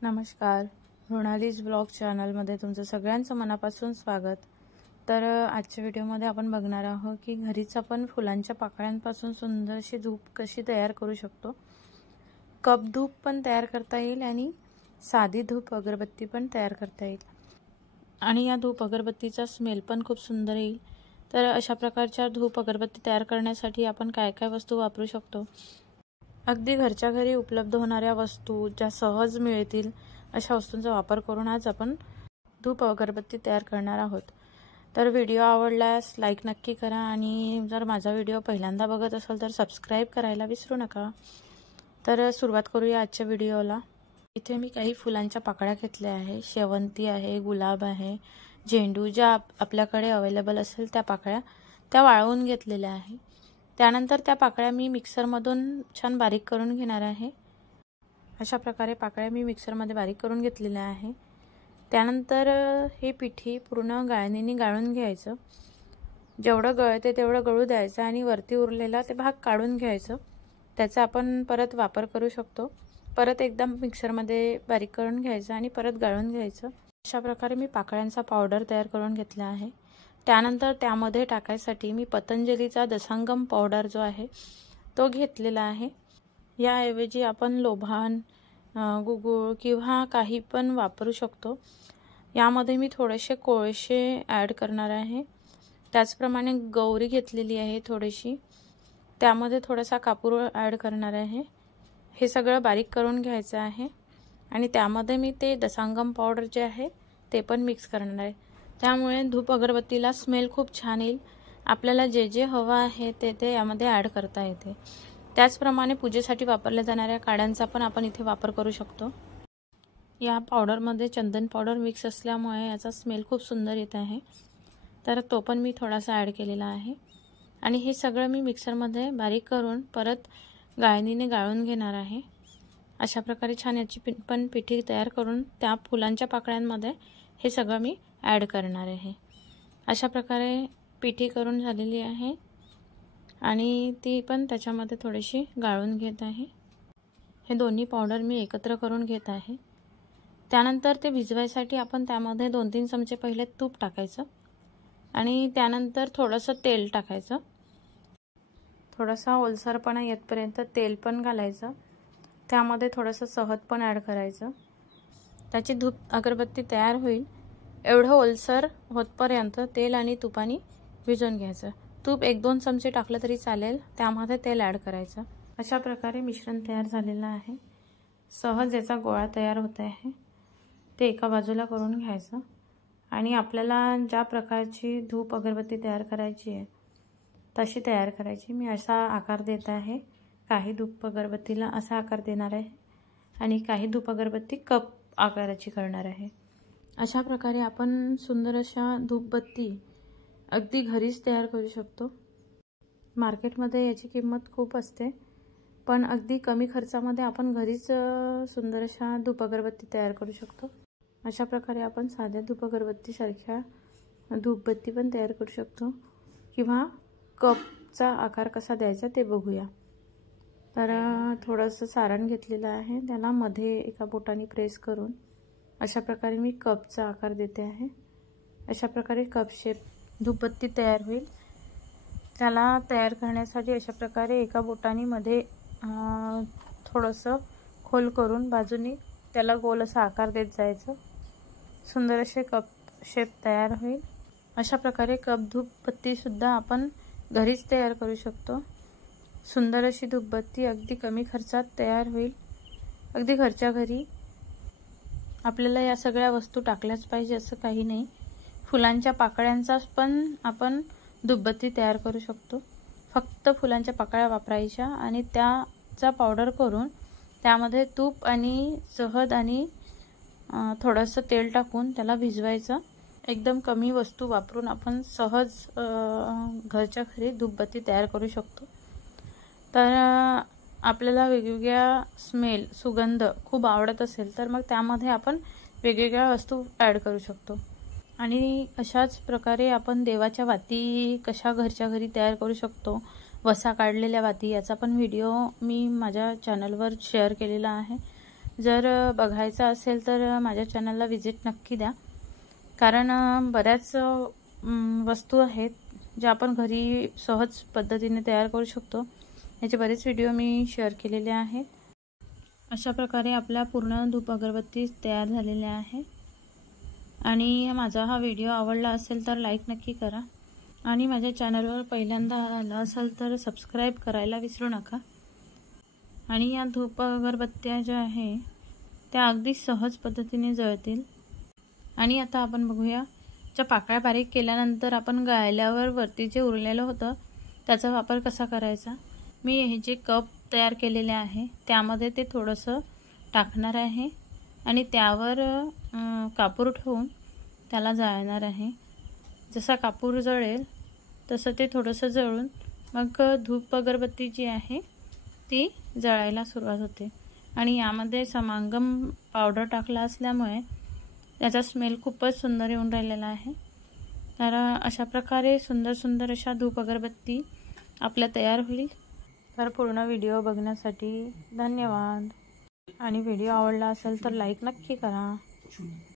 नमस्कार, मृणालीज ब्लॉग चॅनलमध्ये तुमचं सगळ्यांचं मनापासून स्वागत। तर आजच्या व्हिडिओमध्ये आपण बघणार आहोत की घरीच आपण फुलांच्या पाकळ्यांपासून सुंदरशी धूप कशी तयार करू शकतो। कप धूप पण तयार करता येईल आणि साधी धूप अगरबत्ती पण तयार करता येईल आणि या धूप अगरबत्तीचा स्मेल पण खूप सुंदर येईल। तर अशा प्रकारच्या धूप अगरबत्ती तयार करण्यासाठी आपण काय काय वस्तू वापरू शकतो, अगदी घरच्या घरी उपलब्ध होणाऱ्या वस्तू ज्या सहज मिळतील अशा वस्तूंचा वापर करून आज आपण धूप अगरबत्ती तयार करणार आहोत। तर व्हिडिओ आवडल्यास लाईक नक्की करा आणि जर माझा व्हिडिओ पहिल्यांदा बघत असाल तर सबस्क्राइब करायला विसरू नका। तर सुरुवात करूया आजच्या व्हिडिओला। इथे मी काही फुलांच्या पाकळ्या घेतल्या आहे। शेवंती आहे, गुलाब आहे, झेंडू, ज्या आपल्याकडे अवेलेबल असेल त्या पाकळ्या त्या वाळवून घेतलेल्या आहे। त्यानंतर त्या पाकळ्या मी मिक्सरमधून छान बारीक करून घेणार आहे। अशा प्रकारे पाकळ्या मी मिक्सरमध्ये बारीक करून घेतलेल्या आहे। त्यानंतर हे पिठी पूर्ण गाळणीने गाळून घ्यायचं। जेवढं गळते तेवढं गळू द्यायचं आणि वरती उरलेला ते भाग काढून घ्यायचं। त्याचा आपण परत वापर करू शकतो। परत एकदा मिक्सरमध्ये बारीक करून घ्यायचं आणि परत गाळून घ्यायचं। अशा प्रकारे मी पाकळ्यांचा पावडर तयार करून घेतला आहे। त्यानंतर त्यामध्ये टाकायसाठी मी पतंजलीचा दशांगम पावडर जो आहे तो घेतलेला आहे। याऐवजी आपण लोभान, गुगुळ किंवा काही पण वापरू शकतो। यामध्ये मी थोडेसे कोळसे ॲड करणार आहे। त्याचप्रमाणे गौरी घेतलेली आहे थोडीशी, त्यामध्ये थोडासा कापूर ॲड करणार आहे। हे सगळं बारीक करून घ्यायचं आहे आणि त्यामध्ये मी ते दशांगम पावडर जे आहे ते पण मिक्स करणार आहे। त्यामुळे धूप अगरबत्तीला स्मेल खूप छान येईल। आपल्याला जे जे हवं आहे ते यामध्ये ॲड करता येते। त्याचप्रमाणे पूजेसाठी वापरल्या जाणाऱ्या काड्यांचा पण आपण इथे वापर करू शकतो। या पावडरमध्ये चंदन पावडर मिक्स असल्यामुळे याचा स्मेल खूप सुंदर येत आहे। तर तो पण मी थोडासा ॲड केलेला आहे आणि हे सगळं मी मिक्सरमध्ये बारीक करून परत गाळणीने गाळून घेणार आहे। अशा प्रकारे छान याची पण पिठी तयार करून त्या फुलांच्या पाकळ्यांमध्ये हे सगळं मी ॲड करणार आहे। अशा प्रकारे पिठी करून झालेली आहे आणि ती पण त्याच्यामध्ये थोडीशी गाळून घेत आहे। हे दोन्ही पावडर मी एकत्र करून घेत आहे। त्यानंतर ते भिजवायसाठी आपण त्यामध्ये 2-3 चमचे पहिले तूप टाकायचं आणि त्यानंतर थोडंसं तेल टाकायचं। थोडासा ओलसरपणा येतपर्यंत तेल पण घालायचं। त्यामध्ये थोडंसं शहद पण ॲड करायचं। त्याची धूप अगरबत्ती तयार होईल एवढं ओलसर होतपर्यंत तेल आणि तुपाने भिजवून घ्यायचं। तूप 1-2 चमचे टाकलं तरी चालेल, त्यामध्ये तेल ॲड करायचं। अशा प्रकारे मिश्रण तयार झालेलं आहे। सहज याचा गोळा तयार होत आहे। ते एका बाजूला करून घ्यायचं आणि आपल्याला ज्या प्रकारची धूप अगरबत्ती तयार करायची आहे तशी तयार करायची। मी असा आकार देत आहे। काही धूप अगरबत्तीला असा आकार देणार आहे आणि काही धूप अगरबत्ती कप आकाराची करणार आहे। अशा प्रकारे आपण सुंदर अशा धूपबत्ती अगदी घरीच तयार करू शकतो। मार्केटमध्ये याची किंमत खूप असते, पण अगदी कमी खर्चामध्ये आपण घरीच सुंदर अशा धूप अगरबत्ती तयार करू शकतो। अशा प्रकारे आपण साध्या धूप अगरबत्तीसारख्या धूपबत्ती पण तयार करू शकतो किंवा कपचा आकार कसा द्यायचा ते बघूया। तर थोडंसं सारण घेतलेलं आहे, त्याला मध्ये एका बोटाने प्रेस करून अशा प्रकारे मी कपचा आकार देते आहे। अशा प्रकारे कप शेप धूपबत्ती तयार होईल। त्याला तयार करण्यासाठी अशा प्रकारे एका बोटाने मध्ये थोडंसं खोल करून बाजूनी त्याला गोल असा आकार देत जायचं। सुंदर असे कप शेप तयार होईल। अशा प्रकारे कप धूपबत्ती सुद्धा आपण घरीच तयार करू शकतो। सुंदर अशी धूपबत्ती अगदी कमी खर्चात तयार होईल। अगदी घरच्या घरी आपल्याला या सगळ्या वस्तू टाकल्याच पाहिजे असं काही नाही। फुलांच्या पाकळ्यांचा पण आपण धूपबत्ती तयार करू शकतो। फक्त फुलांच्या पाकळ्या वापरायच्या आणि त्याचा पावडर करून त्यामध्ये तूप आणि शहद आणि थोडंसं तेल टाकून त्याला भिजवायचं। एकदम कमी वस्तू वापरून आपण सहज घरच्या घरी धूपबत्ती तयार करू शकतो। तर आपल्याला वेगवेगळ्या स्मेल सुगंध खूप आवडत असेल तर मग त्यामध्ये आपण वेगवेगळ्या वस्तू ॲड करू शकतो। आणि अशाच प्रकारे आपण देवाच्या वाती कशा घरच्या घरी तयार करू शकतो, वसा काढलेल्या वाती, याचा पण व्हिडिओ मी माझ्या चॅनलवर शेअर केलेला आहे। जर बघायचं असेल तर माझ्या चॅनलला व्हिजिट नक्की द्या, कारण बऱ्याच वस्तू आहेत ज्या आपण घरी सहज पद्धतीने तयार करू शकतो। याचे बरेच व्हिडिओ मी शेअर केलेले आहेत। अशा प्रकारे आपल्या पूर्ण धूप अगरबत्ती तयार झालेल्या आहे। आणि माझा हा व्हिडिओ आवडला असेल तर लाईक नक्की करा, आणि माझ्या चॅनलवर पहिल्यांदा आला असेल तर सबस्क्राईब करायला विसरू नका। आणि या धूप अगरबत्त्या ज्या आहे त्या अगदी सहज पद्धतीने जळतील। आणि आता आपण बघूया, ज्या पाकळ्या बारीक केल्यानंतर आपण गाळल्यावर वरती जे उरलेलं होतं त्याचा वापर कसा करायचा। मी हे जे कप तयार केलेले आहे त्यामध्ये ते थोडंसं टाकणार आहे आणि त्यावर कापूर ठेवून त्याला जाळणार आहे। जसा कापूर जळेल तसं ते थोडंसं जळून मग धूप अगरबत्ती जी आहे ती जळायला सुरुवात होते। आणि यामध्ये समागम पावडर टाकला असल्यामुळे त्याचा स्मेल खूपच सुंदर येऊन राहिलेला आहे। तर अशा प्रकारे सुंदर सुंदर अशा धूप अगरबत्ती आपल्या तयार होईल। तर पूर्ण व्हिडिओ बघण्यासाठी धन्यवाद, आणि व्हिडिओ आवडला असेल तर लाईक नक्की करा।